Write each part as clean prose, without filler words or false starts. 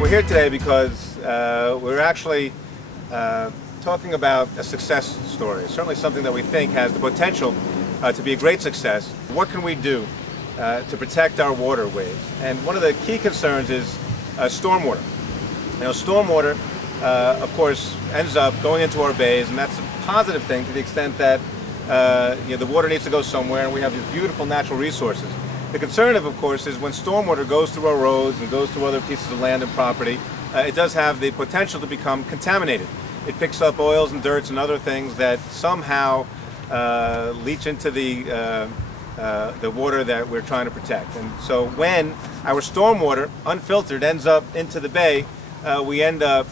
We're here today because we're actually talking about a success story. It's certainly something that we think has the potential to be a great success. What can we do to protect our waterways? And one of the key concerns is stormwater. You know, stormwater, of course, ends up going into our bays, and that's a positive thing to the extent that the water needs to go somewhere, and we have these beautiful natural resources. The concern, of course, is when stormwater goes through our roads and goes through other pieces of land and property, it does have the potential to become contaminated. It picks up oils and dirts and other things that somehow leach into the water that we're trying to protect. And so when our stormwater, unfiltered, ends up into the bay, we end up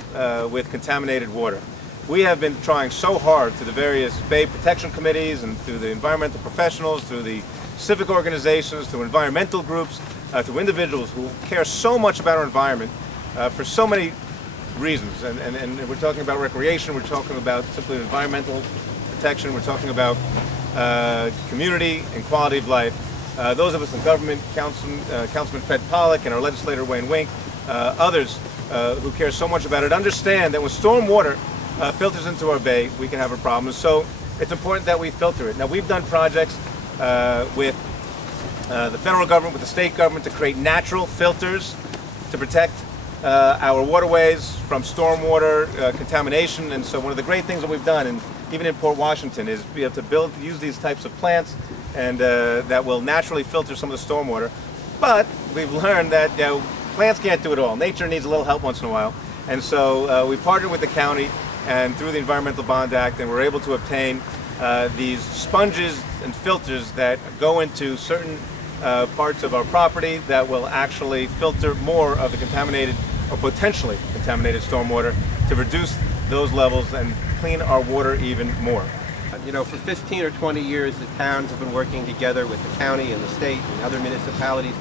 with contaminated water. We have been trying so hard through the various bay protection committees and through the environmental professionals, through the civic organizations, through environmental groups, through individuals who care so much about our environment for so many reasons. And we're talking about recreation, we're talking about simply environmental protection, we're talking about community and quality of life. Those of us in government, Councilman Fred Pollack and our legislator Wayne Wink, others who care so much about it, understand that when storm water filters into our bay, we can have a problem. So it's important that we filter it. Now, we've done projects with the federal government, with the state government, to create natural filters to protect our waterways from stormwater contamination. And so one of the great things that we've done, and even in Port Washington, is be able to use these types of plants and that will naturally filter some of the stormwater. But we've learned that plants can't do it all. Nature needs a little help once in a while. And so we partnered with the county and through the Environmental Bond Act, and we're able to obtain these sponges and filters that go into certain parts of our property that will actually filter more of the contaminated or potentially contaminated stormwater to reduce those levels and clean our water even more. You know, for 15 or 20 years, the towns have been working together with the county and the state and other municipalities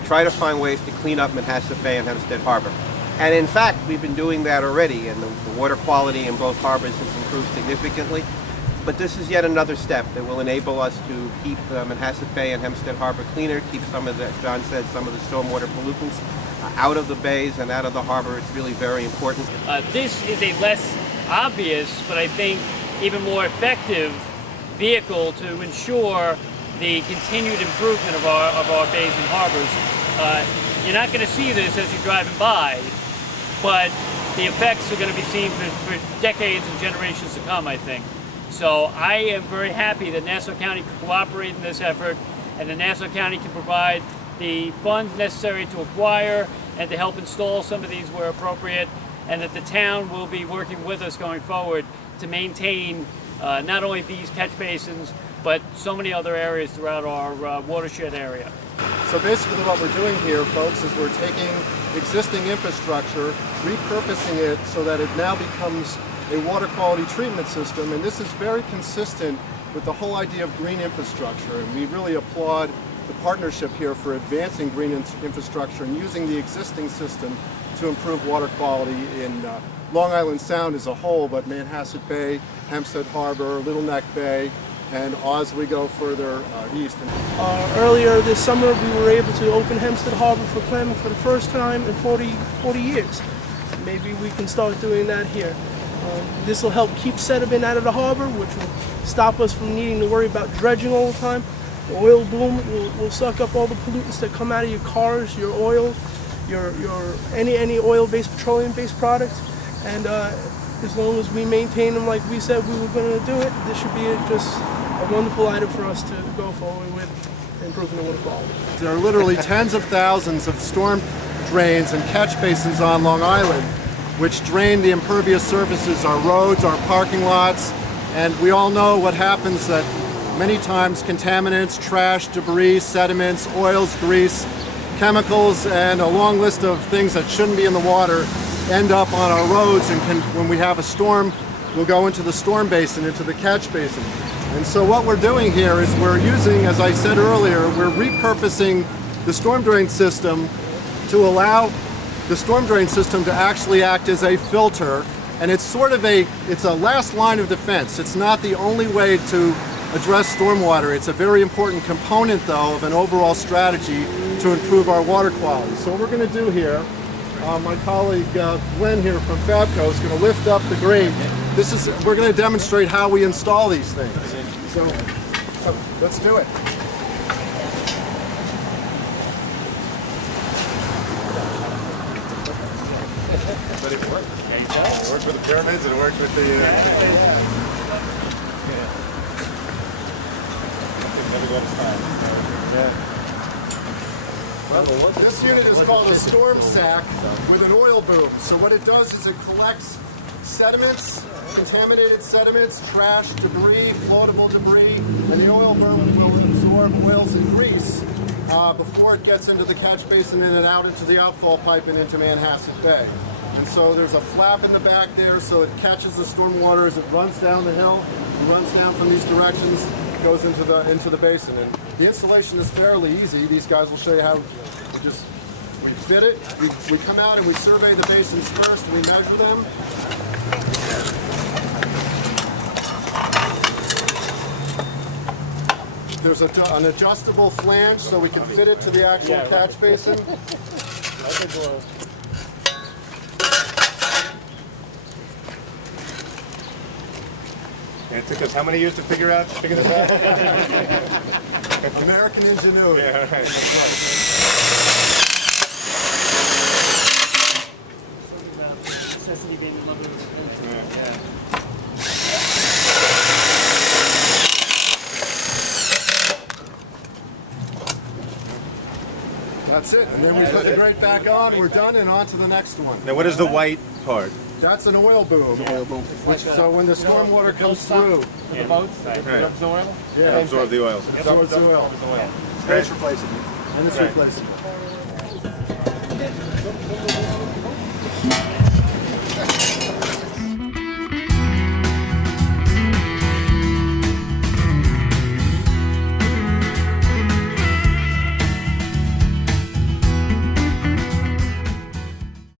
to try to find ways to clean up Manhasset Bay and Hempstead Harbor. And in fact, we've been doing that already, and the water quality in both harbors has improved significantly. But this is yet another step that will enable us to keep Manhasset Bay and Hempstead Harbor cleaner, keep some of the, as John said, some of the stormwater pollutants out of the bays and out of the harbor. It's really very important. This is a less obvious, but I think even more effective vehicle to ensure the continued improvement of our bays and harbors. You're not going to see this as you're driving by, but the effects are going to be seen for decades and generations to come, I think. So I am very happy that Nassau County can cooperate in this effort, and that Nassau County can provide the funds necessary to acquire and to help install some of these where appropriate, and that the town will be working with us going forward to maintain not only these catch basins, but so many other areas throughout our watershed area. So basically what we're doing here, folks, is we're taking existing infrastructure, repurposing it so that it now becomes a water quality treatment system, and this is very consistent with the whole idea of green infrastructure, and we really applaud the partnership here for advancing green infrastructure and using the existing system to improve water quality in Long Island Sound as a whole, but Manhasset Bay, Hempstead Harbor, Little Neck Bay, and as we go further east. Earlier this summer, we were able to open Hempstead Harbor for clamming for the first time in 40 years. Maybe we can start doing that here. This will help keep sediment out of the harbor, which will stop us from needing to worry about dredging all the time. The oil boom will suck up all the pollutants that come out of your cars, your oil, any oil-based, petroleum-based products. And as long as we maintain them like we said we were going to do it, this should be just a wonderful item for us to go forward with improving the water quality. There are literally tens of thousands of storm drains and catch basins on Long Island, which drain the impervious surfaces, our roads, our parking lots, and we all know what happens, that many times contaminants, trash, debris, sediments, oils, grease, chemicals, and a long list of things that shouldn't be in the water end up on our roads, and when we have a storm, will go into the storm basin, into the catch basin. And so what we're doing here is we're using, as I said earlier, we're repurposing the storm drain system to allow the storm drain system to actually act as a filter, and it's sort of it's a last line of defense. It's not the only way to address stormwater. It's a very important component, though, of an overall strategy to improve our water quality. So what we're going to do here My colleague Glenn here from Fabco is going to lift up the grate. We're going to demonstrate how we install these things. So let's do it. But it worked. It worked with the pyramids and it worked with the... This unit is called a storm sack with an oil boom. So what it does is it collects sediments, contaminated sediments, trash, debris, floatable debris, and the oil boom will absorb oils and grease before it gets into the catch basin and then out into the outfall pipe and into Manhasset Bay. And so there's a flap in the back there so it catches the storm water as it runs down the hill, runs down from these directions, goes into the basin. And the installation is fairly easy. These guys will show you how we fit it. We come out and we survey the basins first, we measure them. There's an adjustable flange so we can fit it to the actual catch basin. And it took us how many years to figure this out? American ingenuity. Yeah, right. That's it. And then we put the grate back on, we're done, and on to the next one. Now what is the white part? That's an oil boom. So when the storm water comes through, the boats, absorb the oil? yeah, Absorb the oil. absorbs the oil. And it's replaceable. And it's Right. replaceable.